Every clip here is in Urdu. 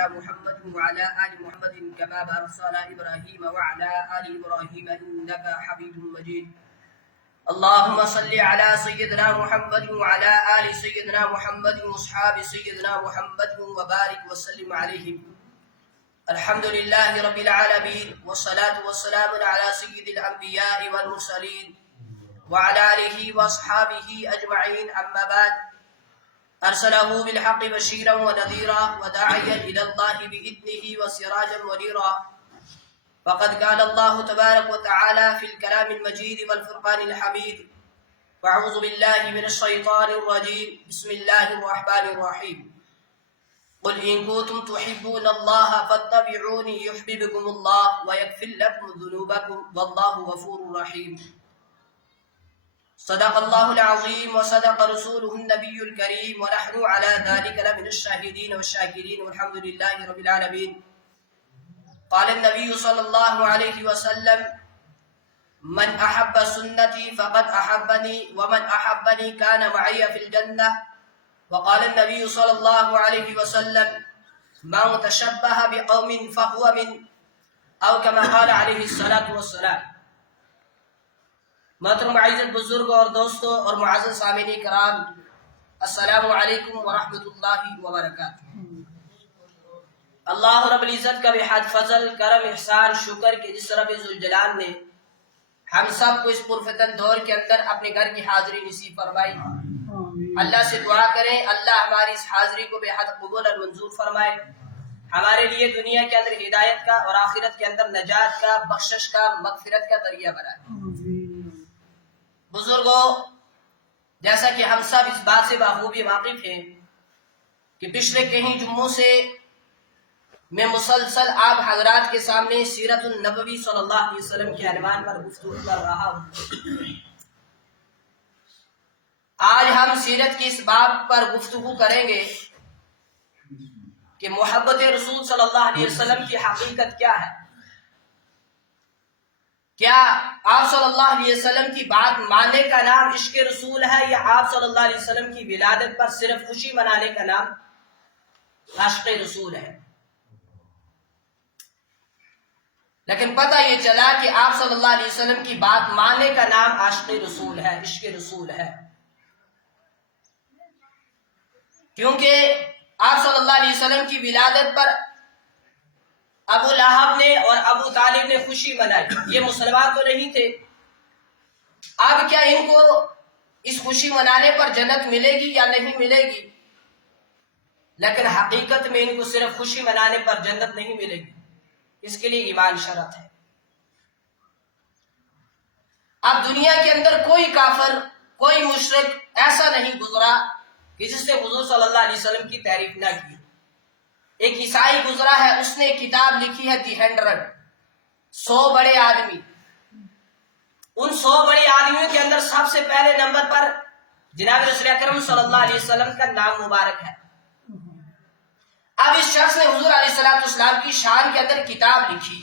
على محمد وعلى آل محمد كما باركت على إبراهيم وعلى آل إبراهيم إنك حميد مجيد. اللهم صل على سيدنا محمد وعلى آل سيدنا محمد وأصحاب سيدنا محمد وبارك وسلم عليهم. الحمد لله رب العالمين، والصلاة والسلام على سيد الأنبياء والمرسلين وعلى آله وأصحابه أجمعين. أما بعد، أرسله بالحق بشيرا ونذيرا وداعيا إلى الله بإذنه وسراجا منيرا. فقد قال الله تبارك وتعالى في الكلام المجيد والفرقان الحميد: وأعوذ بالله من الشيطان الرجيم، بسم الله الرحمن الرحيم. قل إن كنتم تحبون الله فاتبعوني يحببكم الله ويغفر لكم ذنوبكم والله غفور رحيم. صدق الله العظيم وصدق رسوله النبي الكريم، ونحن على ذلك لمن الشاهدين والشاكرين، والحمد لله رب العالمين. قال النبي صلى الله عليه وسلم: من أحب سنتي فقد أحبني ومن أحبني كان معي في الجنة. وقال النبي صلى الله عليه وسلم: من تشبه بقوم فهو من، او كما قال عليه الصلاة والسلام. محترم معزز بزرگ اور دوستوں اور معزز سامعین کرام، السلام علیکم ورحمۃ اللہ وبرکاتہ. اللہ رب العزت کا بحد فضل، کرم، احسان، شکر کہ جس رب ذوالجلال نے ہم سب کو اس پرفتن دور کے اندر اپنے گھر کی حاضری نصیب فرمائی. اللہ سے دعا کریں اللہ ہماری اس حاضری کو بے حد قبول اور منظور فرمائے، ہمارے لیے دنیا کے اندر ہدایت کا اور آخرت کے اندر نجات کا، بخشش کا، مغفرت کا ذریعہ بنائے. بزرگوں، جیسا کہ ہم سب اس بات سے بخوبی واقف ہیں کہ پچھلے کئی جمعوں سے میں مسلسل آپ حضرات کے سامنے سیرت النبوی صلی اللہ علیہ وسلم کے عنوان پر گفتگو کر رہا ہوں. آج ہم سیرت کی اس باب پر گفتگو کریں گے کہ محبت رسول صلی اللہ علیہ وسلم کی حقیقت کیا ہے. کیا آپ صلی اللہ علیہ وسلم کی بات ماننے کا نام عشق رسول ہے، یا آپ صلی اللہ علیہ وسلم کی ولادت پر صرف خوشی منانے کا نام عشق رسول ہے؟ لیکن پتہ یہ چلا کہ آپ صلی اللہ علیہ وسلم کی بات ماننے کا نام عشق رسول ہے، عشق رسول ہے. کیونکہ آپ صلی اللہ علیہ وسلم کی ولادت پر ابو لہب نے اور ابو طالب نے خوشی منائی. یہ مسلمان تو نہیں تھے. اب کیا ان کو اس خوشی منانے پر جنت ملے گی یا نہیں ملے گی؟ لیکن حقیقت میں ان کو صرف خوشی منانے پر جنت نہیں ملے گی، اس کے لیے ایمان شرط ہے. اب دنیا کے اندر کوئی کافر، کوئی مشرک ایسا نہیں گزرا کہ جس نے حضور صلی اللہ علیہ وسلم کی تعریف نہ کی. ایک عیسائی گزرا ہے، اس نے کتاب لکھی ہے دی 100 بڑے آدمی. ان 100 بڑے آدمیوں کے اندر سب سے پہلے نمبر پر جناب رسول اکرم صلی اللہ علیہ وسلم کا نام مبارک ہے. اب اس شخص نے حضور علیہ السلام کی شان کے اندر کتاب لکھی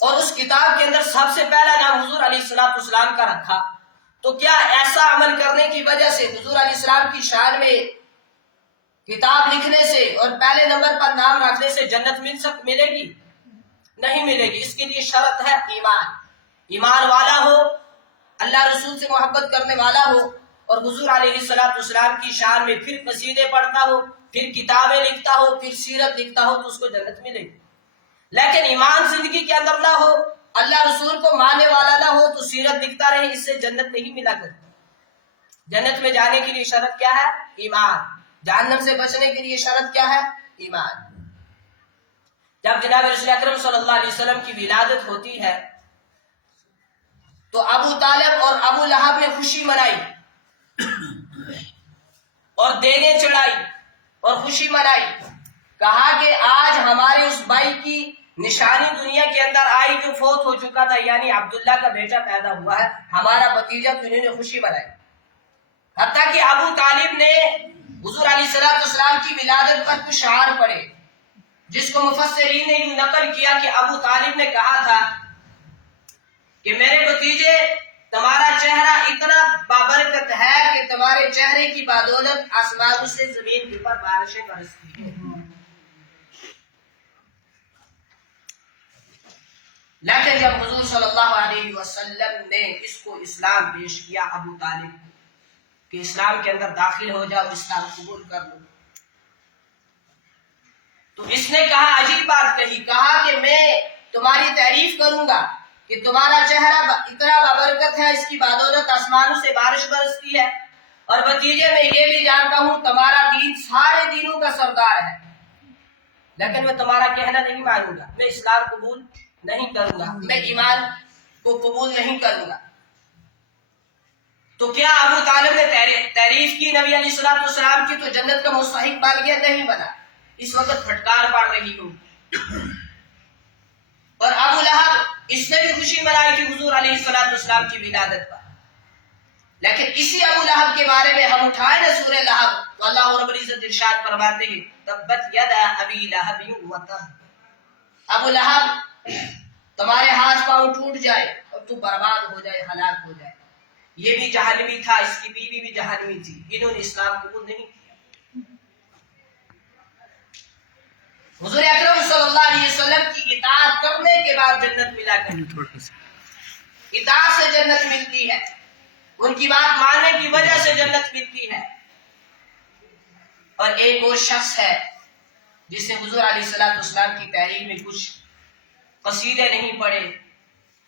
اور اس کتاب کے اندر سب سے پہلا نام حضور علیہ السلام کا رکھا. تو کیا ایسا عمل کرنے کی وجہ سے حضور علیہ السلام کی شان میں کتاب لکھنے سے اور پہلے نمبر پر نام رکھنے سے جنت ملے گی؟ نہیں ملے گی. اس کے لیے شرط ہے ایمان. ایمان والا ہو، اللہ رسول سے محبت کرنے والا ہو، اور حضور علیہ السلام کی شان میں پھر قصیدے پڑھتا ہو، پھر کتابیں لکھتا ہو، پھر سیرت لکھتا ہو، تو اس کو جنت ملے گی. لیکن ایمان زندگی کے اندر نہ ہو، اللہ رسول کو ماننے والا نہ ہو، تو سیرت لکھتا رہے، اس سے جنت نہیں ملا کرتی. جنت میں جانے کے لیے شرط کیا ہے؟ ایمان. جہنم سے بچنے کے لیے شرط کیا ہے؟ ایمان. جب جناب رسول اکرم صلی اللہ علیہ وسلم کی ولادت ہوتی ہے تو ابو طالب اور ابو لہب نے خوشی منائی اور دینے چڑھائی اور خوشی منائی. کہا کہ آج ہمارے اس بھائی کی نشانی دنیا کے اندر آئی جو فوت ہو چکا تھا، یعنی عبداللہ کا بیٹا پیدا ہوا ہے، ہمارا بھتیجا. تو انہوں نے خوشی منائی. حتیٰ کہ ابو طالب نے حضور علیہ السلام کی ولادت پر کچھ شعار پڑھے، جس کو مفسرین نے نقل کیا کہ ابو طالب نے کہا تھا کہ میرے بھتیجے، تمہارا چہرہ اتنا بابرکت ہے کہ تمہارے چہرے کی بدولت آسمانوں سے زمین کے اوپر بارشیں برستی ہیں. لیکن جب حضور صلی اللہ علیہ وسلم نے اس کو اسلام پیش کیا ابو طالب کہ اسلام کے اندر داخل ہو جاؤ، اسلام قبول کر لو، تو اس نے کہا، عجیب بات کہی، کہا کہ میں تمہاری تعریف کروں گا کہ تمہارا چہرہ اتنا بابرکت ہے، اس کی بدولت آسمانوں سے بارش برستی ہے، اور نتیجے میں یہ بھی جانتا ہوں تمہارا دین سارے دینوں کا سردار ہے، لیکن میں تمہارا کہنا نہیں مانوں گا، میں اسلام قبول نہیں کروں گا، میں ایمان کو قبول نہیں کروں گا۔ تو کیا ابو طالب نے تعریف کی نبی علیہ السلام کی تو جنت کا مستحق بن گیا؟ نہیں بنا۔ اس وقت پھٹکار پڑ رہی ہوں۔ اور ابو لہب، اس نے بھی خوشی منائی تھی حضور علیہ السلام کی ولادت پر، لیکن اسی ابو لہب کے بارے میں ہم اٹھائے نا سورہ لہب، تو اللہ رب العزت ارشاد فرماتے ہیں، تبت یدا ابی لہب وتب، ابو لہب تمہارے ہاتھ پاؤں ٹوٹ جائے اور تو برباد ہو جائے، ہلاک ہو جائے۔ یہ بھی جہنمی تھا، اس کی بیوی بھی جہنمی تھی، انہوں نے اسلام قبول نہیں کیا۔ حضور اکرم صلی اللہ علیہ وسلم کی اطاعت کرنے کے بعد جنت ملا کرتی، اطاعت سے جنت ملتی ہے، ان کی بات ماننے کی وجہ سے جنت ملتی ہے۔ اور ایک وہ شخص ہے جس نے حضور علیہ السلام کی تحریر میں کچھ قصیدے نہیں پڑھے،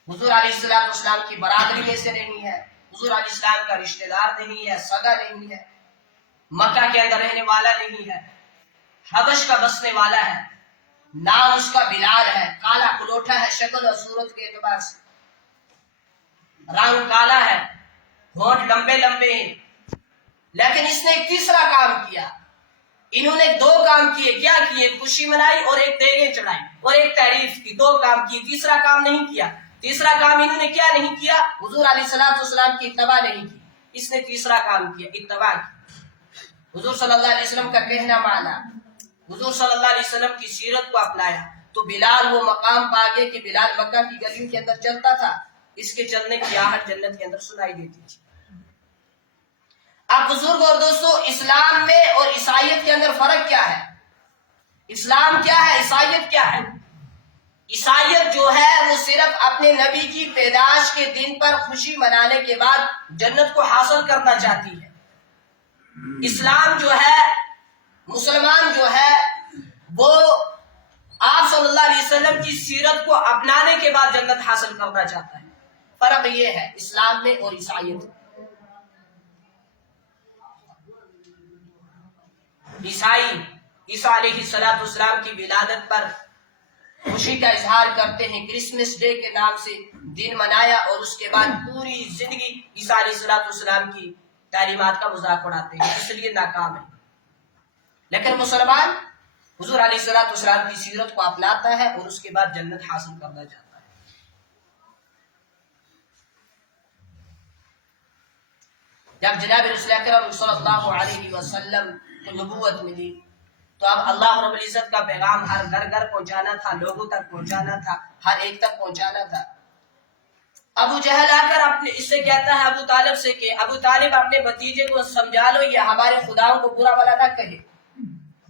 حضور علیہ السلام کی برادری میں سے نہیں ہے، حضور علیہ السلام کا رشتہ دار نہیں ہے، سگا نہیں ہے، مکہ کے اندر رہنے والا نہیں ہے، حبش کا بسنے والا ہے، نام اس کا بلال ہے، کالا کلوٹا ہے شکل اور صورت کے اعتبار سے، رنگ کالا ہے، ہونٹ لمبے لمبے ہیں، لیکن اس نے ایک تیسرا کام کیا۔ انہوں نے دو کام کیے، کیا کیے؟ خوشی منائی اور ایک دیگیں چڑھائی اور ایک تعریف کی، دو کام کیے، تیسرا کام نہیں کیا۔ تیسرا کام انہوں نے کیا نہیں کیا؟ حضور علیہ السلام کی اتباع نہیں کی۔ اس نے تیسرا کام کیا، اتباع کی، حضور صلی اللہ علیہ وسلم کا کہنا مانا، حضور صلی اللہ علیہ وسلم کی سیرت کو اپنایا۔ تو بلال وہ مقام پا گئے کہ بلال مکہ کی گلیوں کے اندر چلتا تھا، اس کے چلنے کی آہٹ جنت کے اندر سنائی دیتی تھی۔ اب بزرگ اور دوستو، اسلام میں اور عیسائیت کے اندر فرق کیا ہے؟ اسلام کیا ہے، عیسائیت کیا ہے؟ عیسائیت جو ہے وہ صرف اپنے نبی کی پیدائش کے دن پر خوشی منانے کے بعد جنت کو حاصل کرنا چاہتی ہے۔ اسلام جو ہے، مسلمان جو ہے، وہ آپ صلی اللہ علیہ وسلم کی سیرت کو اپنانے کے بعد جنت حاصل کرنا چاہتا ہے۔ فرق یہ ہے اسلام میں اور عیسائیت میں۔ عیسائی عیسیٰ علیہ السلام کی ولادت پر خوشی کا اظہار کرتے ہیں، کرسمس ڈے کے نام سے دن منایا، اور اس کے بعد پوری زندگی عیسیٰ علیہ السلام کی تعلیمات کا مذاق اڑاتے ہیں، اس لیے ناکام ہے۔ لیکن مسلمان حضور علیہ السلام کی سیرت کو اپناتا ہے اور اس کے بعد جنت حاصل کرنا چاہتا ہے۔ جب جناب رسول اکرم صلی اللہ علیہ وسلم کو نبوت ملی تو اب اللہ رب العزت کا پیغام ہر گھر گھر پہنچانا تھا، لوگوں تک پہنچانا تھا، ہر ایک تک پہنچانا تھا۔ ابو جہل آ کر اپنے اس سے کہتا ہے ابو طالب سے کہ ابو طالب اپنے بھتیجے کو سمجھا لو، یہ ہمارے خداؤں کو برا بھلا نہ کہے۔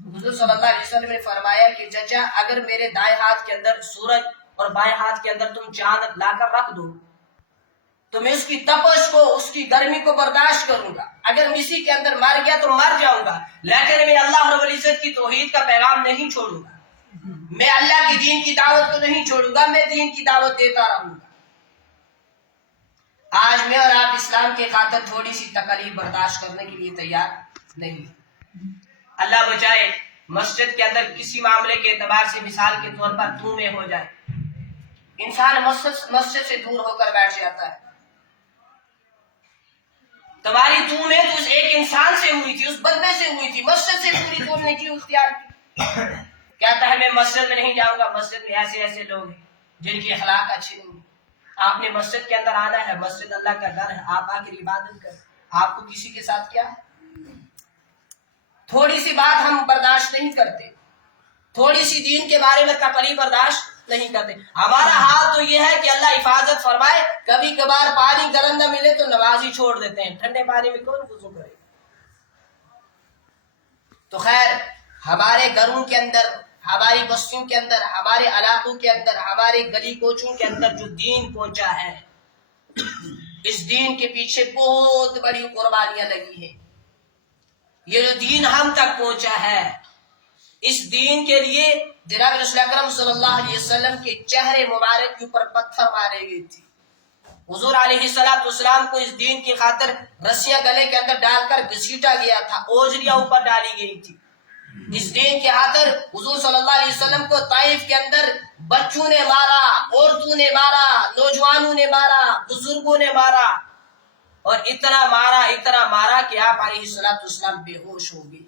حضور صلی اللہ علیہ وسلم نے فرمایا کہ چچا، اگر میرے دائیں ہاتھ کے اندر سورج اور بائیں ہاتھ کے اندر تم چاند لا کر رکھ دو تو میں اس کی تپش کو، اس کی گرمی کو برداشت کروں گا، اگر میں اسی کے اندر مر گیا تو مر جاؤں گا، لیکن میں اللہ رب العزت کی توحید کا پیغام نہیں چھوڑوں گا، میں اللہ کی دین کی دعوت کو نہیں چھوڑوں گا، میں دین کی دعوت دیتا رہوں گا۔ آج میں اور آپ اسلام کے خاطر تھوڑی سی تکلیف برداشت کرنے کے لیے تیار نہیں۔ اللہ بچائے مسجد کے اندر کسی معاملے کے اعتبار سے مثال کے طور پر دھویں ہو جائے، انسان مسجد سے دور ہو کر بیٹھ جاتا ہے۔ تمہاری دھویں تو ایک انسان سے ہوئی تھی، اس بندے سے ہوئی تھی، مسجد سے پوری دھوم نے کیوں اختیار کی؟ کہتا ہے میں مسجد میں نہیں جاؤں گا، مسجد میں ایسے ایسے لوگ ہیں جن کی اخلاق اچھی نہیں ہے۔ آپ نے مسجد کے اندر آنا ہے، مسجد اللہ کا گھر ہے، آپ آ کر عبادت کریں، آپ کو کسی کے ساتھ کیا ہے؟ تھوڑی سی بات ہم برداشت نہیں کرتے، تھوڑی سی دین کے بارے میں تکلیف برداشت نہیں کرتے۔ ہمارا حال تو یہ ہے کہ اللہ حفاظت فرمائے، کبھی کبھار پانی گرم نہ ملے تو نماز ہی چھوڑ دیتے ہیں، ٹھنڈے پانی میں کون وضو کرے؟ تو خیر، ہمارے گھروں کے اندر ہماری بستیوں کے اندر، ہمارے علاقوں کے اندر، ہمارے گلی کوچوں کے اندر جو دین پہنچا ہے، اس دین کے پیچھے بہت بڑی قربانیاں لگی ہیں۔ یہ جو دین ہم تک پہنچا ہے، اس دین کے لیے جناب رسول اکرم صلی اللہ علیہ وسلم کے چہرے مبارک کے اوپر پتھر مارے گئے تھے۔ حضور علیہ السلام کو اس دین کی خاطر رسیاں گلے کے اندر ڈال کر گھسیٹا گیا تھا، اوجریاں اوپر ڈالی گئی تھی۔ اس دین کی خاطر حضور صلی اللہ علیہ وسلم کو طائف کے اندر بچوں نے مارا، عورتوں نے مارا، نوجوانوں نے مارا، بزرگوں نے مارا، اور اتنا مارا کہ آپ علیہ السلام بے ہوش ہو گئے۔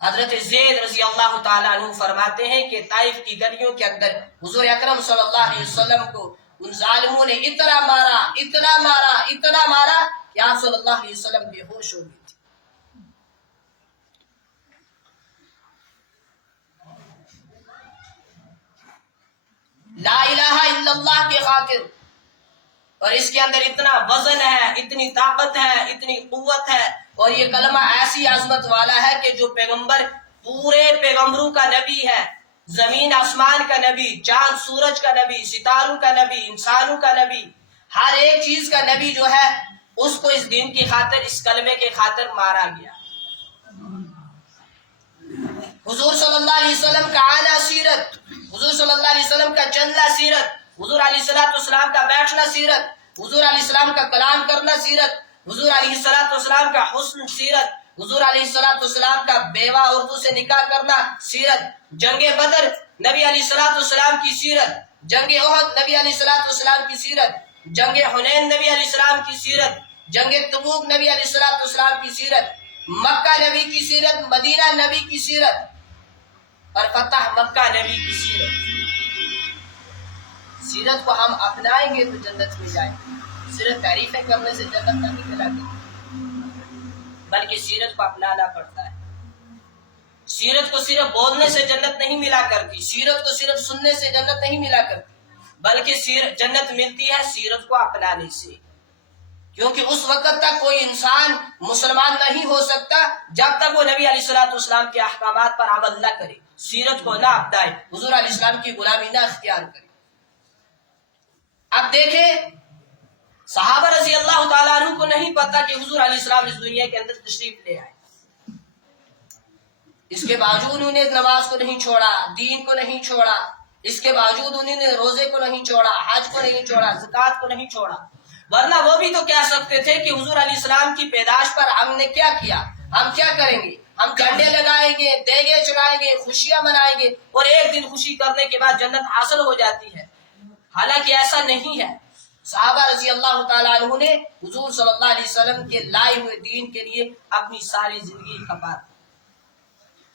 حضرت زید رضی اللہ تعالیٰ عنہ فرماتے ہیں کہ طائف کی گلیوں کے اندر حضور اکرم صلی اللہ علیہ وسلم کو ان ظالموں نے اتنا مارا کہ آپ صلی اللہ علیہ وسلم بے ہوش ہو گئے تھے۔ لا الہ الا اللہ کے خاطر، اور اس کے اندر اتنا وزن ہے، اتنی طاقت ہے، اتنی قوت ہے، اور یہ کلمہ ایسی عظمت والا ہے کہ جو پیغمبر پورے پیغمبروں کا نبی ہے، زمین آسمان کا نبی، چاند سورج کا نبی، ستاروں کا نبی، انسانوں کا نبی، ہر ایک چیز کا نبی جو ہے، اس کو اس دین کی خاطر، اس کلمے کی خاطر مارا گیا۔ حضور صلی اللہ علیہ وسلم کا اعلیٰ سیرت، حضور صلی اللہ علیہ وسلم کا چندہ سیرت، حضور علیہ السلام کا بیٹھنا سیرت، حضور علیہ السلام کا کلام کرنا سیرت، حضور علیہ السلام کا حسن سیرت، حضور علیہ السلام کا بیوہ اردو سے نکاح کرنا سیرت، جنگ بدر نبی علیہ السلام کی سیرت، جنگ احد نبی علیہ السلام کی سیرت، جنگ حنین نبی علیہ السلام کی سیرت، جنگ تبوک نبی علیہ السلام کی سیرت، مکہ نبی کی سیرت، مدینہ نبی کی سیرت، اور فتح مکہ نبی کی سیرت۔ سیرت کو ہم اپنائیں گے تو جنت میں جائیں گے۔ صرف تعریفیں کرنے سے جنت نہیں ملاتی، بلکہ سیرت کو اپنانا پڑتا ہے۔ سیرت کو صرف بولنے سے جنت نہیں ملا کرتی، سیرت کو صرف سننے سے جنت نہیں ملا کرتی، بلکہ جنت ملتی ہے سیرت کو اپنانے سے۔ کیونکہ اس وقت تک کوئی انسان مسلمان نہیں ہو سکتا جب تک وہ نبی علیہ السلام کے احکامات پر عمل نہ کرے، سیرت کو نہ اپنائے، حضور علیہ السلام کی غلامی نہ اختیار کرے۔ اب دیکھیں، صحابہ رضی اللہ تعالیٰ عنہ کو نہیں پتا کہ حضور علیہ السلام اس دنیا کے اندر تشریف لے آئے، اس کے باوجود انہوں نے نماز کو نہیں چھوڑا، دین کو نہیں چھوڑا، اس کے باوجود انہوں نے روزے کو نہیں چھوڑا، حج کو نہیں چھوڑا، زکوٰۃ کو نہیں چھوڑا، ورنہ وہ بھی تو کہہ سکتے تھے کہ حضور علیہ السلام کی پیدائش پر ہم نے کیا کیا، ہم کیا کریں گے، ہم جھنڈے لگائیں گے، دیگے چڑھائیں گے، خوشیاں منائیں گے، اور ایک دن خوشی کرنے کے بعد جنت حاصل ہو جاتی ہے۔ حالانکہ ایسا نہیں ہے۔ صحابہ رضی اللہ تعالیٰ عنہ نے حضور صلی اللہ علیہ وسلم کے لائے ہوئے دین کے لیے اپنی ساری زندگی کھپا دی،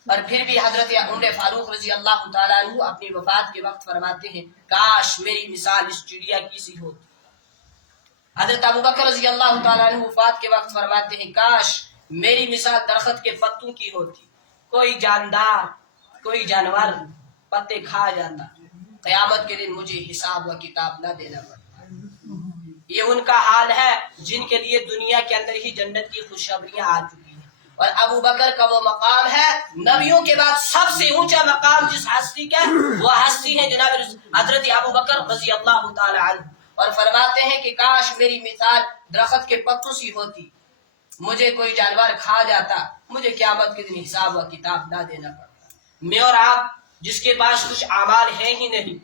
اور پھر بھی حضرت عمر فاروق رضی اللہ تعالیٰ عنہ اپنی وفات کے وقت فرماتے ہیں، کاش میری مثال اس چڑیا کی سی ہوتی۔ حضرت ابوبکر رضی اللہ تعالیٰ عنہ وفات کے وقت فرماتے ہیں، کاش میری مثال درخت کے پتوں کی ہوتی، کوئی جاندار، کوئی جانور پتے کھا جاتا، قیامت کے دن مجھے حساب و کتاب نہ دینا پڑتا۔ یہ ان کا حال ہے جن کے لیے دنیا کے اندر ہی جنت کی خوشخبریاں آ چکی ہیں، اور ابو بکر کا وہ مقام ہے نبیوں کے بعد سب سے اونچا مقام جس ہستی کا، وہ ہستی ہے جناب حضرت ابو بکر رضی اللہ تعالی عنہ، اور فرماتے ہیں کہ کاش میری مثال درخت کے پتوں سی ہوتی، مجھے کوئی جانور کھا جاتا، مجھے قیامت کے دن حساب و کتاب نہ دینا پڑتا۔ میں اور آپ جس کے پاس کچھ اعمال ہے ہی نہیں،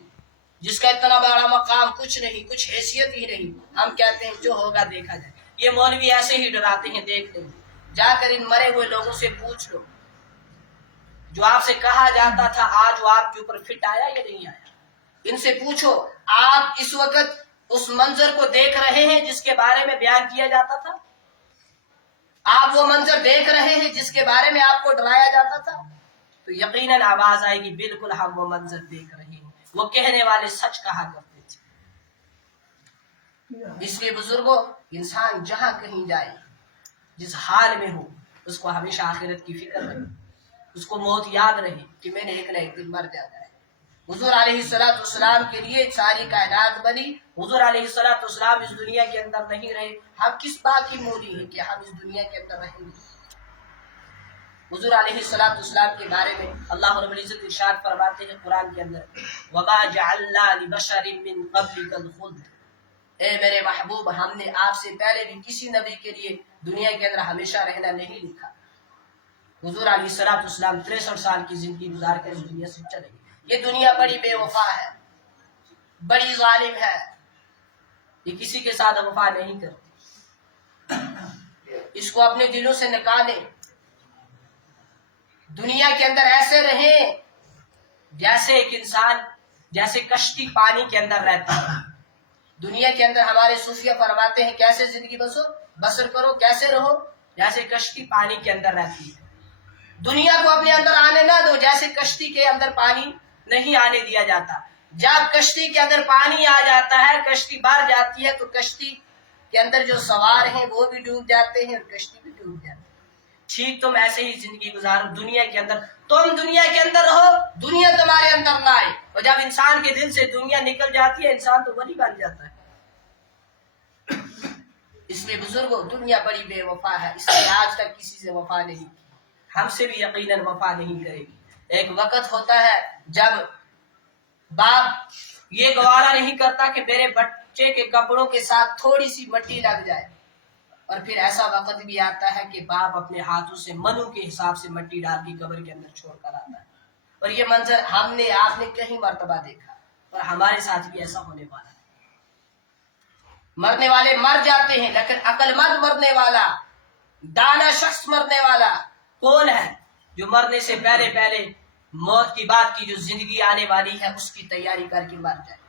جس کا اتنا بڑا مقام کچھ نہیں، کچھ حیثیت ہی نہیں، ہم کہتے ہیں جو ہوگا دیکھا جائے۔ یہ مولوی ایسے ہی ڈراتے ہیں، دیکھ لیں، جا کر ان مرے ہوئے لوگوں سے پوچھ لو، جو آپ سے کہا جاتا تھا آج وہ آپ کے اوپر فٹ آیا یا نہیں آیا؟ ان سے پوچھو، آپ اس وقت اس منظر کو دیکھ رہے ہیں جس کے بارے میں بیان کیا جاتا تھا؟ آپ وہ منظر دیکھ رہے ہیں جس کے بارے میں آپ کو ڈرایا جاتا تھا؟ تو یقیناً آواز آئے گی، بالکل ہم وہ منظر دیکھ رہے ہیں، وہ کہنے والے سچ کہا کرتے تھے۔ اس لیے بزرگوں، انسان جہاں کہیں جائے، جس حال میں ہو، اس کو ہمیشہ آخرت کی فکر رہے، اس کو موت یاد رہے کہ میں نے ایک نہ ایک دن مر جانا ہے۔ حضور علیہ السلام کے لیے ساری کائنات بنی، حضور علیہ السلام اس دنیا کے اندر نہیں رہے، ہم کس بات کی مولی ہیں کہ ہم اس دنیا کے اندر رہیں گے؟ حضور علیہ الصلوۃ والسلام کے بارے میں اللہ رب العزت ارشاد فرماتے ہیں قرآن کے اندر وما جعلنا لبشر من قبلک الخلد، اے میرے محبوب ہم نے آپ سے پہلے بھی کسی نبی کے لیے دنیا کے اندر ہمیشہ رہنا نہیں لکھا۔ حضور علیہ الصلوۃ والسلام 63 سال کی زندگی گزار کر اس دنیا سے چلے گئے۔ یہ دنیا بڑی بے وفا ہے، بڑی ظالم ہے، یہ کسی کے ساتھ وفا نہیں کرتی، اس کو اپنے دلوں سے نکالیں۔ دنیا کے اندر ایسے رہیں جیسے ایک انسان جیسے کشتی پانی کے اندر رہتا ہے۔ دنیا کے اندر ہمارے صوفیہ فرماتے ہیں کیسے زندگی بسر کرو، کیسے رہو، جیسے کشتی پانی کے اندر رہتی ہے۔ دنیا کو اپنے اندر آنے نہ دو جیسے کشتی کے اندر پانی نہیں آنے دیا جاتا۔ جب کشتی کے اندر پانی آ جاتا ہے، کشتی بھر جاتی ہے، تو کشتی کے اندر جو سوار ہیں وہ بھی ڈوب جاتے ہیں اور کشتی بھی ڈوب جاتی ہے۔ ٹھیک تم ایسے ہی زندگی گزارو دنیا کے اندر، تم دنیا کے اندر رہو، دنیا تمہارے اندر نہ آئے، اور جب انسان کے دل سے دنیا نکل جاتی ہے انسان تو ولی بن جاتا ہے۔ اس لیے بزرگوں دنیا بڑی بے وفا ہے، اس لیے آج تک کسی سے وفا نہیں کی، ہم سے بھی یقیناً وفا نہیں کرے گی۔ ایک وقت ہوتا ہے جب باپ یہ گوارا نہیں کرتا کہ میرے بچے کے کپڑوں کے ساتھ تھوڑی سی مٹی لگ جائے، اور پھر ایسا وقت بھی آتا ہے کہ باپ اپنے ہاتھوں سے منو کے حساب سے مٹی ڈال کے قبر کے اندر چھوڑ کر آتا ہے، اور یہ منظر ہم نے آپ نے کہیں مرتبہ دیکھا، اور ہمارے ساتھ بھی ایسا ہونے والا ہے۔ مرنے والے مر جاتے ہیں، لیکن عقل مند مرنے والا، دانا شخص مرنے والا کون ہے؟ جو مرنے سے پہلے موت کی بات کی جو زندگی آنے والی ہے اس کی تیاری کر کے مر جائے۔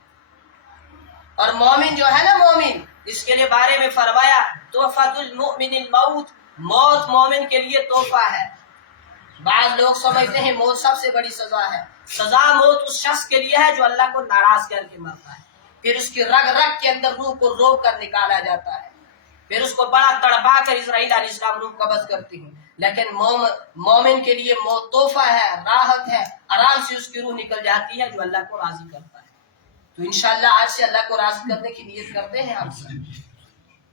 اور مومن جو ہے نا، مومن، اس کے لیے بارے میں فرمایا تحفۃ المؤمن الموت، موت مومن کے لیے تحفہ ہے۔ بعض لوگ سمجھتے ہیں موت سب سے بڑی سزا ہے، سزا موت اس شخص کے لیے ہے جو اللہ کو ناراض کر کے مرتا ہے، پھر اس کی رگ رگ کے اندر روح کو روک کر نکالا جاتا ہے، پھر اس کو بڑا تڑپا کر اسرائیل علیہ السلام روح قبض کرتے ہیں۔ لیکن مومن کے لیے موت تحفہ ہے، راحت ہے، آرام سے اس کی روح نکل جاتی ہے جو اللہ کو راضی کرتا ہے۔ تو انشاءاللہ آج سے اللہ کو راضی کرنے کی نیت کرتے ہیں ہم سب،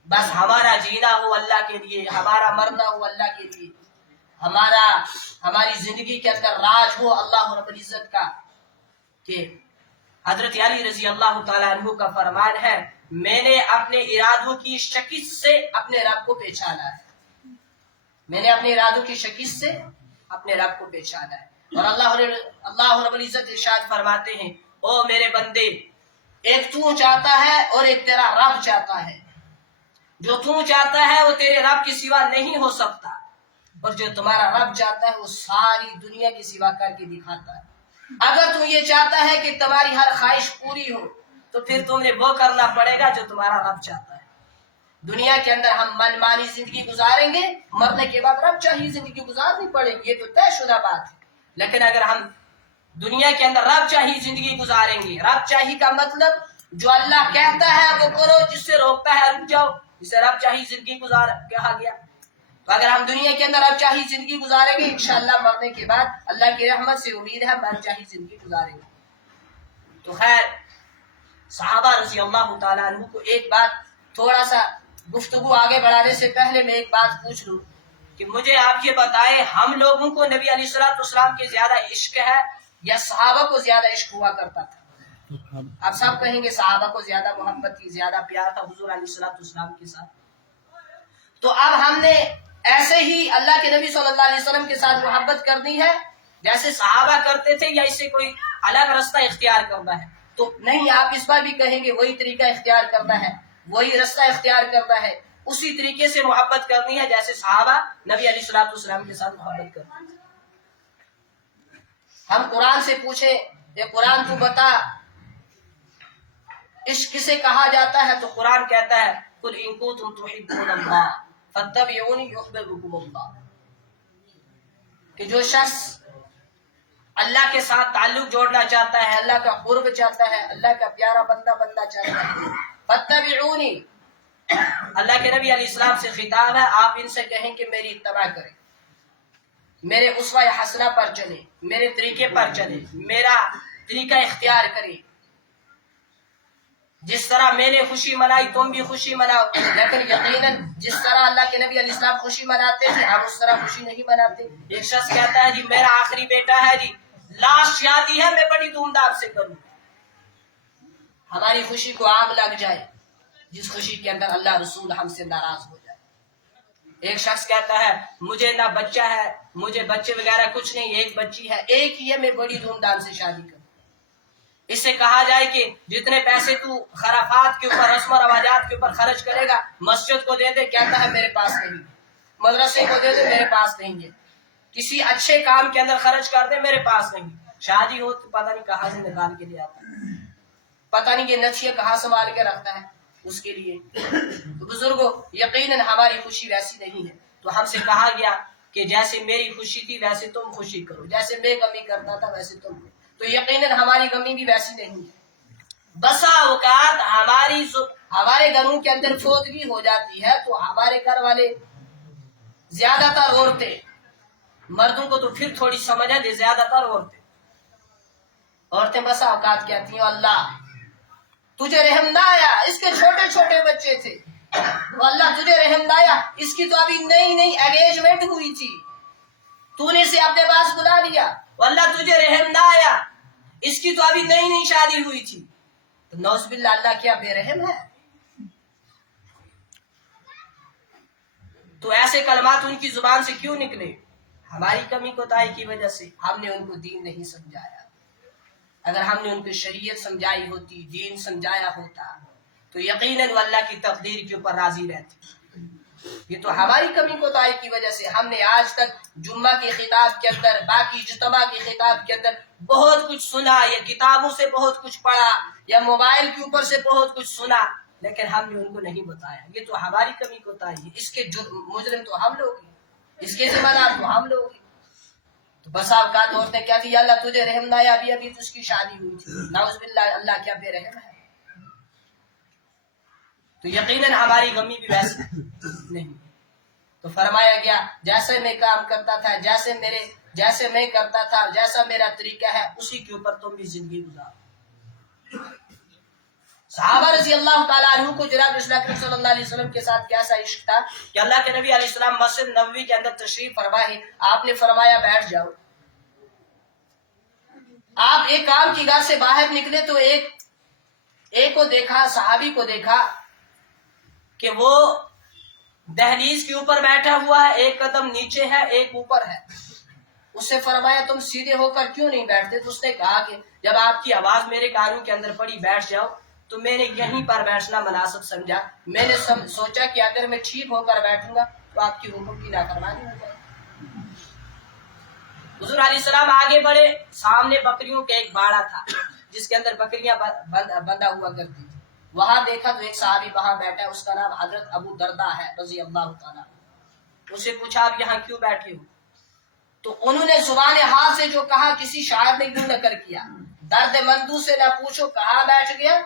بس ہمارا جینا ہو اللہ کے لیے، ہمارا مرنا ہو اللہ کے لیے، ہماری زندگی کے اندر راج ہو اللہ رب العزت کا۔ کہ حضرت علی رضی اللہ تعالیٰ عنہ کا فرمان ہے میں نے اپنے ارادوں کی شکست سے اپنے رب کو پہچانا ہے، میں نے اپنے ارادوں کی شکست سے اپنے رب کو پہچانا ہے۔ اور اللہ رب العزت ارشاد فرماتے ہیں او میرے بندے، ایک تو چاہتا ہے اور ایک تیرا رب چاہتا ہے، جو تو چاہتا ہے وہ تیرے رب کی سوا نہیں ہو سکتا، اور جو تمہارا رب چاہتا ہے وہ ساری دنیا کی سوا کر کے دکھاتا ہے۔ اگر تم یہ چاہتا ہے کہ تمہاری ہر خواہش پوری ہو تو پھر تمہیں وہ کرنا پڑے گا جو تمہارا رب چاہتا ہے۔ دنیا کے اندر ہم من مانی زندگی گزاریں گے، مرنے کے بعد رب چاہیے زندگی گزارنی پڑے گی، یہ تو طے شدہ بات ہے۔ لیکن اگر ہم دنیا کے اندر رب چاہیے زندگی گزاریں گے، رب چاہیے کا مطلب جو اللہ کہتا ہے وہ کرو، جس سے روکتا ہے رک جاؤ، جسے رب چاہیے زندگی گزار کہا گیا۔ تو اگر ہم دنیا کے اندر رب چاہیے زندگی گزاریں گے، انشاءاللہ مرنے کے بعد اللہ کی رحمت سے امید ہے رب چاہیے زندگی گزاریں گے۔ تو خیر صحابہ رضی اللہ تعالیٰ عنہ کو ایک بات، تھوڑا سا گفتگو آگے بڑھانے سے پہلے میں ایک بات پوچھ لوں کہ مجھے آپ یہ بتائیں ہم لوگوں کو نبی علیہ الصلوۃ والسلام کے زیادہ عشق ہے یا صحابہ کو زیادہ عشق ہوا کرتا تھا؟ آپ سب کہیں گے صحابہ کو زیادہ محبت تھی، زیادہ پیار تھا حضور علیہ الصلوۃ والسلام کے ساتھ۔ تو اب ہم نے ایسے ہی اللہ کے نبی صلی اللہ علیہ وسلم کے ساتھ محبت کرنی ہے جیسے صحابہ کرتے تھے، یا اسے کوئی الگ راستہ اختیار کرنا ہے؟ تو نہیں، آپ اس پر بھی کہیں گے وہی طریقہ اختیار کرنا ہے، وہی راستہ اختیار کرنا ہے، اسی طریقے سے محبت کرنی ہے جیسے صحابہ نبی علیہ الصلوۃ والسلام کے ساتھ محبت کرتے ہیں۔ ہم قرآن سے پوچھیں کہ قرآن تو بتا عشق کسے کہا جاتا ہے، تو قرآن کہتا ہے قل ان کنتم تحبون اللہ فاتبعونی یحببکم اللہ، کہ جو شخص اللہ کے ساتھ تعلق جوڑنا چاہتا ہے، اللہ کا قرب چاہتا ہے، اللہ کا پیارا بندہ بننا چاہتا ہے، فاتبعونی، اللہ کے نبی علیہ السلام سے خطاب ہے، آپ ان سے کہیں کہ میری اتباع کریں، میرے اسوہ حسنہ پر چلیں، میرے طریقے پر چلیں، میرا طریقہ اختیار کریں۔ جس طرح میں نے خوشی منائی تم بھی خوشی مناؤ، لیکن یقیناً جس طرح اللہ کے نبی علیہ السلام خوشی مناتے تھے ہم اس طرح خوشی نہیں مناتے۔ ایک شخص کہتا ہے جی میرا آخری بیٹا ہے جی، لاسٹ شادی ہے، میں بڑی دھوم دھام سے کروں، ہماری خوشی کو آگ لگ جائے جس خوشی کے اندر اللہ رسول ہم سے ناراض ہو جائے۔ ایک شخص کہتا ہے مجھے نہ بچہ ہے، مجھے بچے وغیرہ کچھ نہیں، ایک بچی ہے، ایک ہی ہے، میں بڑی دھوم دھام سے شادی کروں۔ اس سے کہا جائے کہ جتنے پیسے تو خرافات کے اوپر، رسم و رواجات کے اوپر خرچ کرے گا مسجد کو دے دے، کہتا ہے میرے پاس نہیں، مدرسے کو دے دے، میرے پاس نہیں ہے، کسی اچھے کام کے اندر خرچ کر دے، میرے پاس نہیں، شادی ہو تو پتہ نہیں کہاں سے نکال کے لے آتا ہے، پتہ نہیں یہ نچیے کہاں سنبھال کے رکھتا ہے اس کے لیے۔ تو بزرگوں یقیناً ہماری خوشی ویسی نہیں ہے، تو ہم سے کہا گیا کہ جیسے میری خوشی تھی ویسے تم خوشی کرو، جیسے میں غمی کرتا تھا ویسے تم کرو، تو یقیناً ہماری غمی بھی ویسی نہیں ہے۔ بسا اوقات ہمارے گھروں کے اندر فوتگی ہو جاتی ہے تو ہمارے گھر والے زیادہ تر عورتیں، مردوں کو تو پھر تھوڑی سمجھ ہے، زیادہ تر عورتیں بسا اوقات کہتی ہیں اللہ تجھے رحم نہ آیا، اس کے چھوٹے چھوٹے بچے تھے، تو اللہ تجھے رحم نہ آیا، اس کی تو ابھی نئی نئی انگیجمنٹ ہوئی تھی، تو نے اسے اپنے پاس بلا لیا، اللہ تجھے رحم نہ آیا، اس کی تو ابھی نئی نئی شادی ہوئی تھی، تو نعوذ باللہ اللہ کیا بے رحم ہے؟ تو ایسے کلمات ان کی زبان سے کیوں نکلے؟ ہماری کمی کوتاہی کی وجہ سے، ہم نے ان کو دین نہیں سمجھایا۔ اگر ہم نے ان کو شریعت سمجھائی ہوتی، دین سمجھایا ہوتا تو یقیناً وہ اللہ کی تقدیر کے اوپر راضی رہتی۔ یہ تو ہماری کمی کوتاہی کی وجہ سے، ہم نے آج تک جمعہ کے خطاب کے اندر، باقی اجتماع کے خطاب کے اندر بہت کچھ سنا، یا کتابوں سے بہت کچھ پڑھا، یا موبائل کے اوپر سے بہت کچھ سنا، لیکن ہم نے ان کو نہیں بتایا۔ یہ تو ہماری کمی کوتاہی ہے، اس کے مجرم تو ہم لوگ ہیں، اس کے ذمہ دار تو ہم لوگ ہیں۔ تو بسا اوقات عورتیں کیا تھی اللہ تجھے رحم نہ آیا، ابھی تو اس کی شادی ہوئی تھی، نعوذ باللہ اللہ کیا بے رحم ہے؟ تو یقیناً ہماری غمی بھی ویسی نہیں۔ تو فرمایا گیا جیسے میں کام کرتا تھا، جیسے میں کرتا تھا، جیسا میرا طریقہ ہے اسی کے اوپر تم بھی زندگی گزارو۔ صحابہ رضی اللہ تعالیٰ عنہ کو جناب رسول اکرم صلی اللہ علیہ وسلم کے ساتھ کیسا عشق تھا کہ اللہ کے نبی علیہ السلام مسجد نبوی کے اندر تشریف فرمائے، آپ نے فرمایا بیٹھ جاؤ۔ آپ ایک کام کی گاہ سے باہر نکلے تو ایک کو دیکھا، صحابی کو دیکھا کہ وہ دہلیز کے اوپر بیٹھا ہوا ہے، ایک قدم نیچے ہے ایک اوپر ہے۔ اس سے فرمایا تم سیدھے ہو کر کیوں نہیں بیٹھتے؟ تو اس نے کہا کہ جب آپ کی آواز میرے کانوں کے اندر پڑی بیٹھ جاؤ تو میں نے یہیں پر بیٹھنا مناسب سمجھا، میں نے سوچا کہ اگر میں ٹھیک ہو کر بیٹھوں گا تو آپ کی حکم کی نافرمانی ہو جائے۔ حضور علیہ السلام آگے بڑھے، سامنے بکریوں کا ایک باڑا تھا جس کے اندر بکریاں بندھا ہوا کرتی تھی، وہاں دیکھا تو ایک صحابی وہاں بیٹھا ہے، اس کا نام حضرت ابو درداء ہے رضی اللہ تعالیٰ۔ اسے پوچھا آپ یہاں کیوں بیٹھے ہو؟ تو انہوں نے زبان حال سے جو کہا کسی شاعر نے یوں نقل کیا، درد مندو سے نہ پوچھو کہاں بیٹھ گیا،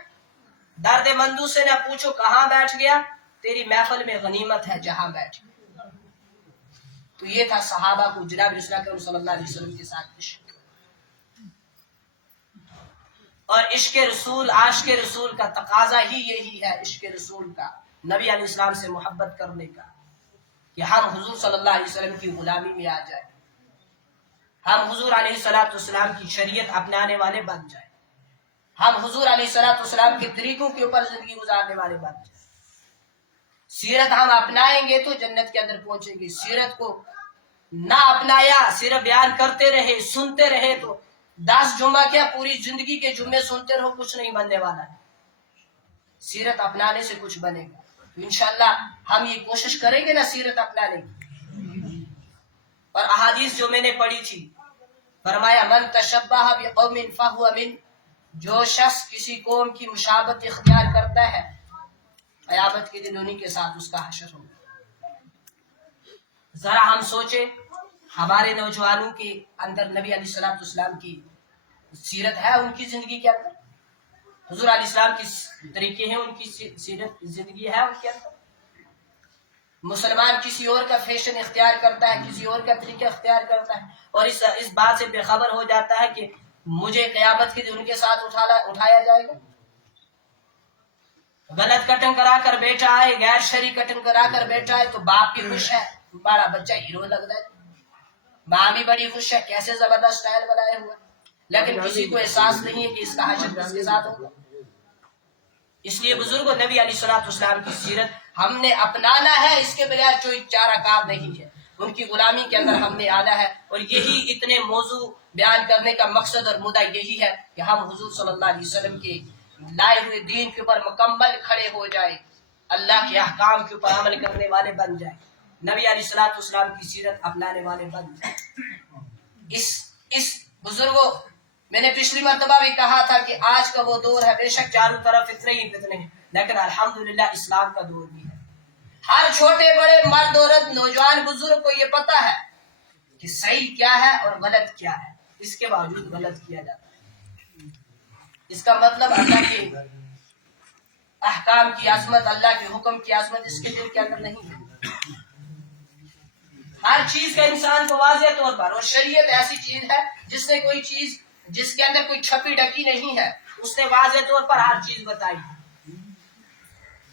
درد مندو سے نہ پوچھو کہاں بیٹھ گیا، تیری محفل میں غنیمت ہے جہاں بیٹھ گیا۔ تو یہ تھا صحابہ کو جناب رسول اکرم صلی اللہ علیہ وسلم کے ساتھ عشق، اور عشق رسول، عاشق رسول کا تقاضا ہی یہی ہے، عشق رسول کا، نبی علیہ السلام سے محبت کرنے کا، کہ ہم حضور صلی اللہ علیہ وسلم کی غلامی میں آ جائیں، ہم حضور علیہ السلام کی شریعت اپنانے والے بن جائیں، ہم حضور علیہ السلام کے طریقوں کے اوپر زندگی گزارنے والے بن جائیں۔ سیرت ہم اپنائیں گے تو جنت کے اندر پہنچیں گے، سیرت کو نہ اپنایا، صرف بیان کرتے رہے، سنتے رہے تو 10 جمعہ کیا پوری زندگی کے جمعے سنتے رہو، کچھ نہیں بننے والا ہے۔ سیرت اپنانے سے کچھ بنے گا، تو انشاءاللہ ہم یہ کوشش کریں گے نا سیرت اپنانے کی۔ اور احادیث جو میں نے پڑھی تھی، فرمایا من تشبہ بقوم فہو من، جو شخص کسی قوم کی مشابہت اختیار کرتا ہے قیامت کے دن انہی کے ساتھ اس کا حشر ہوگا۔ ذرا ہم سوچیں ہمارے نوجوانوں کے اندر نبی علیہ السلام کی سیرت ہے، ان کی زندگی کے اندر حضور علیہ السلام کی طریقے ہیں، ان کی سیرت زندگی ہے ان کے اندر۔ مسلمان کسی اور کا فیشن اختیار کرتا ہے، کسی اور کا طریقہ اختیار کرتا ہے، اور اس بات سے بے خبر ہو جاتا ہے کہ مجھے قیامت کے دن ان کے ساتھ اٹھایا جائے گا۔ غلط کٹنگ کرا کر بیٹھا ہے, غیر شرعی کٹنگ کرا کر بیٹھا ہے, تو باپ بھی خوش ہے, بڑا بچہ ہیرو لگ رہا ہے, ماں بھی بڑی خوش ہے, کیسے زبردست سٹائل بنائے ہوا, لیکن کسی کو احساس نہیں ہے کہ اس کا حشر کس کے ساتھ ہوگا. اس لیے بزرگوں, نبی علیہ الصلوۃ والسلام کی سیرت ہم نے اپنانا ہے, اس کے بغیر کوئی چارہ کار نہیں ہے. ان کی غلامی کے اندر ہم نے آنا ہے, اور یہی اتنے موضوع بیان کرنے کا مقصد اور مدعا یہی ہے کہ ہم حضور صلی اللہ علیہ وسلم کے لائے ہوئے دین کے اوپر مکمل کھڑے ہو جائیں, اللہ کے احکام کے اوپر عمل کرنے والے بن جائیں, نبی علیہ الصلوۃ والسلام کی سیرت اپنانے والے بن جائیں. اس بزرگوں, میں نے پچھلی مرتبہ بھی کہا تھا کہ آج کا وہ دور ہے, بے شک چاروں طرف فتنے ہی فتنے ہیں, لیکن الحمدللہ اسلام کا دور بھی ہے. ہر چھوٹے بڑے مرد عورت نوجوان بزرگ کو یہ پتا ہے کہ صحیح کیا ہے اور غلط کیا ہے, اس کے باوجود غلط کیا جاتا ہے. اس کا مطلب اللہ کے احکام کی عظمت, اللہ کے حکم کی عظمت اس کے دل کے اندر نہیں ہے. ہر چیز کا انسان کو واضح طور پر, اور شریعت ایسی چیز ہے جس نے کوئی چیز جس کے اندر کوئی چھپی ڈکی نہیں ہے, اس نے واضح طور پر ہر چیز بتائی ہے,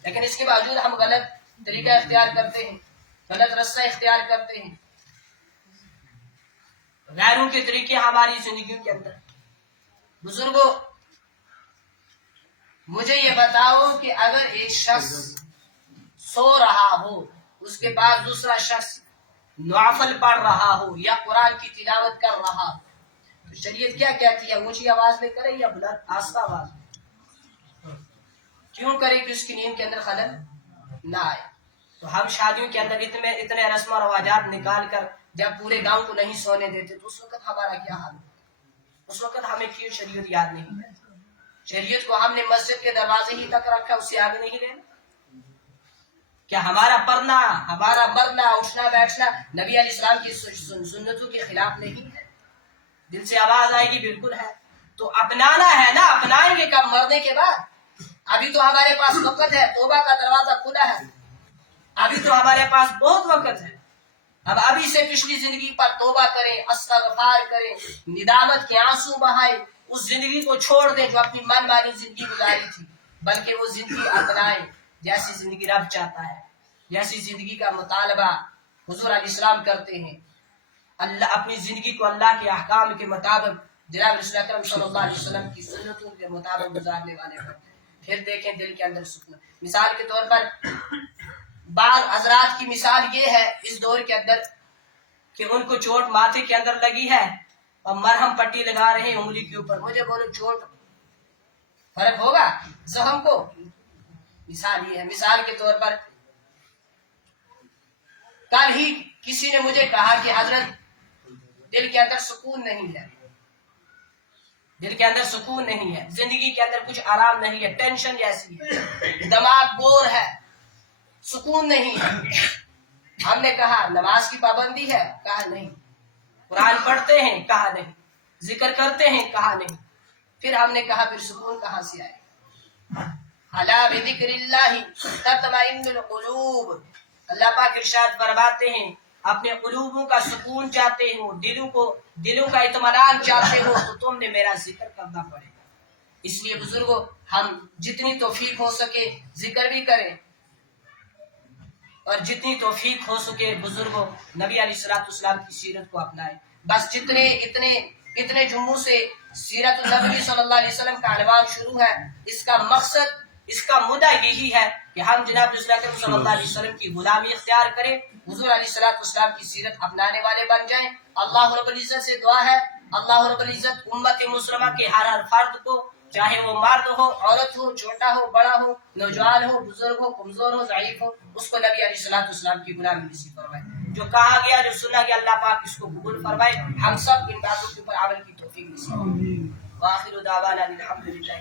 لیکن اس کے باوجود ہم غلط طریقہ اختیار کرتے ہیں, غلط رستہ اختیار کرتے ہیں, غیروں کے طریقے ہماری زندگیوں کے اندر. بزرگوں, مجھے یہ بتاؤ کہ اگر ایک شخص سو رہا ہو, اس کے بعد دوسرا شخص نوافل پڑھ رہا ہو یا قرآن کی تلاوت کر رہا ہو, تو شریعت کیا کہتی ہے؟ اونچی آواز میں کرے یا بلند آہستہ آواز میں؟ کیوں کرے کہ اس کی نیند کے اندر خلل نہ آئے. تو ہم شادیوں کے اندر اتنے رسم و رواجات نکال کر جب پورے گاؤں کو نہیں سونے دیتے, تو اس وقت ہمارا کیا حال ہے؟ اس وقت ہمیں کیوں شریعت یاد نہیں ہے؟ شریعت کو ہم نے مسجد کے دروازے ہی تک رکھا, اس سے آگے نہیں لینا. کیا ہمارا پڑھنا, ہمارا مرنا, اٹھنا بیٹھنا نبی علیہ السلام کی سنتوں کے خلاف نہیں ہے؟ دل سے آواز آئے گی بالکل ہے. تو اپنانا ہے نا, اپنائیں گے کب؟ مرنے کے بعد. ابھی تو ہمارے پاس وقت ہے, توبہ کا دروازہ کھلا ہے, ابھی تو ہمارے پاس بہت وقت ہے. اب ابھی سے پچھلی زندگی پر توبہ کریں, استغفار کریں, ندامت کے آنسو بہائیں, اس زندگی کو چھوڑ دیں جو اپنی من مانی زندگی گزاری تھی, بلکہ وہ زندگی اپنائیں جیسی زندگی رب چاہتا ہے, جیسی زندگی کا مطالبہ حضور علیہ السلام کرتے ہیں. اللہ اپنی زندگی کو اللہ کے احکام کے مطابق, جناب رسول اکرم صلی اللہ علیہ وسلم کی سنتوں کے مطابق گزارنے والے ہیں. پھر دیکھیں دل کے اندر سکون. مثال کے طور پر بعض حضرات کی مثال یہ ہے اس دور کے اندر کہ ان کو چوٹ ماتھے کے اندر لگی ہے اور مرہم پٹی لگا رہے ہیں انگلی کے اوپر. مجھے بولو چوٹ فرق ہوگا زخم کو؟ مثال یہ ہے. مثال کے طور پر کل ہی کسی نے مجھے کہا کہ حضرت دل کے اندر سکون نہیں ہے, دل کے اندر سکون نہیں ہے, زندگی کے اندر کچھ آرام نہیں ہے, ٹینشن جیسی ہے, دماغ بور ہے, سکون نہیں ہے. ہم نے کہا نماز کی پابندی ہے؟ کہا نہیں. قرآن پڑھتے ہیں؟ کہا نہیں. ذکر کرتے ہیں؟ کہا نہیں. پھر ہم نے کہا پھر سکون کہاں سے آئے؟ الا بذکر اللہ تطمئن القلوب. اللہ پاک ارشاد فرماتے ہیں اپنے قلوبوں کا سکون چاہتے ہو, دلوں کا اطمینان چاہتے ہو, تو تم نے میرا ذکر کرنا پڑے گا. اس لیے بزرگوں, ہم جتنی توفیق ہو سکے ذکر بھی کریں, اور جتنی توفیق ہو سکے بزرگوں نبی علیہ الصلوۃ والسلام کی سیرت کو اپنائیں. بس اتنے جمعوں سے سیرت النبی صلی اللہ علیہ وسلم کا عنوان شروع ہے. اس کا مقصد, اس کا مدعا یہی ہے کہ ہم جناب رسول اکرم صلی اللہ علیہ وسلم کی غلامی اختیار کریں, حضور علیہ الصلوۃ والسلام کی سیرت اپنانے والے بن جائیں. اللہ رب العزت سے دعا ہے, اللہ رب العزت امت مسلمہ کے ہر فرد کو, چاہے وہ مرد ہو, عورت ہو, چھوٹا ہو, بڑا ہو, نوجوان ہو, بزرگ ہو, کمزور ہو, ضعیف ہو, اس کو نبی علیہ الصلوۃ والسلام کی غلامی نصیب فرمائے. جو کہا گیا, جو سنا گیا, اللہ پاک اس کو قبول فرمائے. ہم سب ان باتوں کے اوپر عمل کی توفیق نصیب فرمائے. وآخر دعوانا الحمدللہ.